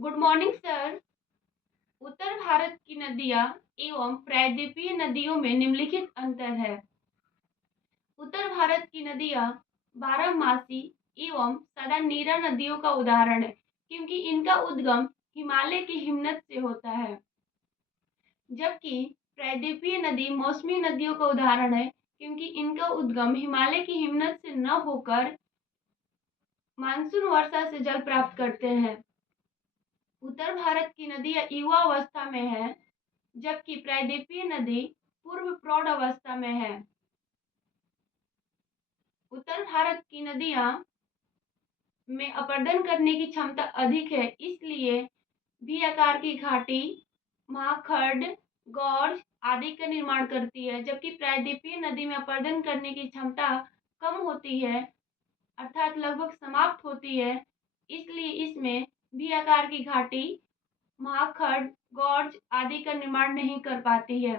Good morning sir. उत्तर भारत की नदियां एवं प्रायद्वीपीय नदियों में निम्नलिखित अंतर है। उत्तर भारत की नदियां बारहमासी एवं सदा नीरा नदियों का उदाहरण है, क्योंकि इनका उद्गम हिमालय की हिमनद से होता है। जबकि प्रायद्वीपीय नदी मौसमी नदियों का उदाहरण है, क्योंकि इनका उद्गम हिमालय की हिमनद से न होकर मानसून वर्षा से जल प्राप्त करते हैं। उत्तर भारत की नदियां युवा अवस्था में है, जबकि प्रायद्वीपीय नदी पूर्व प्रौढ़ अवस्था में है। उत्तर भारत की नदियां में अपर्दन करने की क्षमता अधिक है, इसलिए भी आकार की घाटी, महाखड्ड, गॉर्ज आदि का निर्माण करती है। जबकि प्रायद्वीपीय नदी में अपर्दन करने की क्षमता कम होती है, अर्थात लगभग समाप्त होती है, इसलिए इसमें भी आकार की घाटी, महाखड्ड, गॉर्ज आदि का निर्माण नहीं कर पाती है।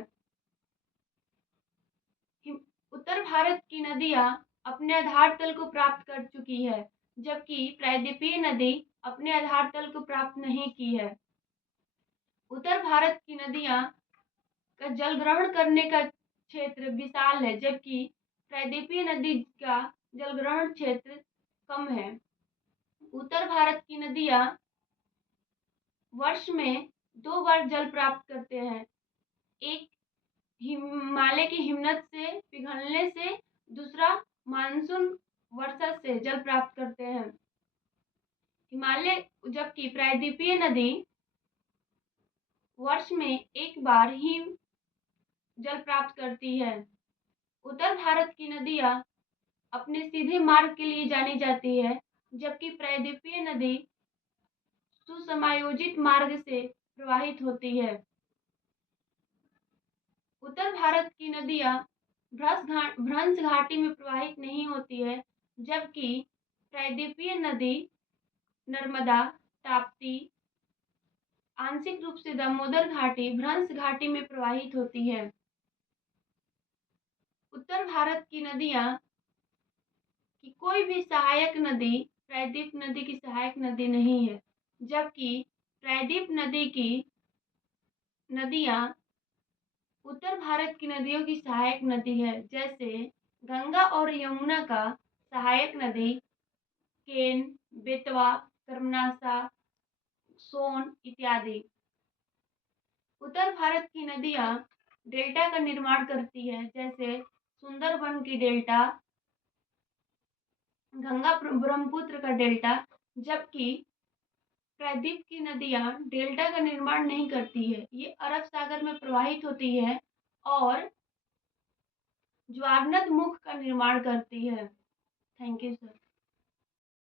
उत्तर भारत की नदियां अपने आधार तल को प्राप्त कर चुकी है, जबकि प्रायद्वीपीय नदी अपने आधार तल को प्राप्त नहीं की है। उत्तर भारत की नदियां का जल ग्रहण करने का क्षेत्र विशाल है, जबकि प्रायद्वीपीय नदी का जल ग्रहण क्षेत्र कम है। उत्तर भारत की नदियां वर्ष में 2 बार जल प्राप्त करते हैं, एक हिमालय की हिमनद से पिघलने से, दूसरा मानसून वर्षा से जल प्राप्त करते हैं। हिमालय जबकि प्रायद्वीपीय नदी वर्ष में 1 बार ही जल प्राप्त करती है। उत्तर भारत की नदियां अपने सीधे मार्ग के लिए जानी जाती है, जबकि प्रायद्वीपीय नदी सुसमायोजित मार्ग से प्रवाहित होती है। उत्तर भारत की नदियां भ्रंश घाटी में प्रवाहित नहीं होती है, जबकि प्रायद्वीपीय नदी नर्मदा, ताप्ती, आंशिक रूप से दामोदर घाटी, भ्रंश घाटी में प्रवाहित होती है। उत्तर भारत की नदियां की कोई भी सहायक नदी प्रायद्वीप नदी की सहायक नदी नहीं है, जबकि प्रायद्वीप नदी की नदियां उत्तर भारत की नदियों की सहायक नदी है, जैसे गंगा और यमुना का सहायक नदी केन, बेतवा, कर्मनासा, सोन इत्यादि। उत्तर भारत की नदियां डेल्टा का निर्माण करती है, जैसे सुंदरबन की डेल्टा, गंगा ब्रह्मपुत्र का डेल्टा, जबकि प्रायद्वीप की नदियां डेल्टा का निर्माण नहीं करती है। ये अरब सागर में प्रवाहित होती है और ज्वारनद मुख का निर्माण करती है। Thank you sir.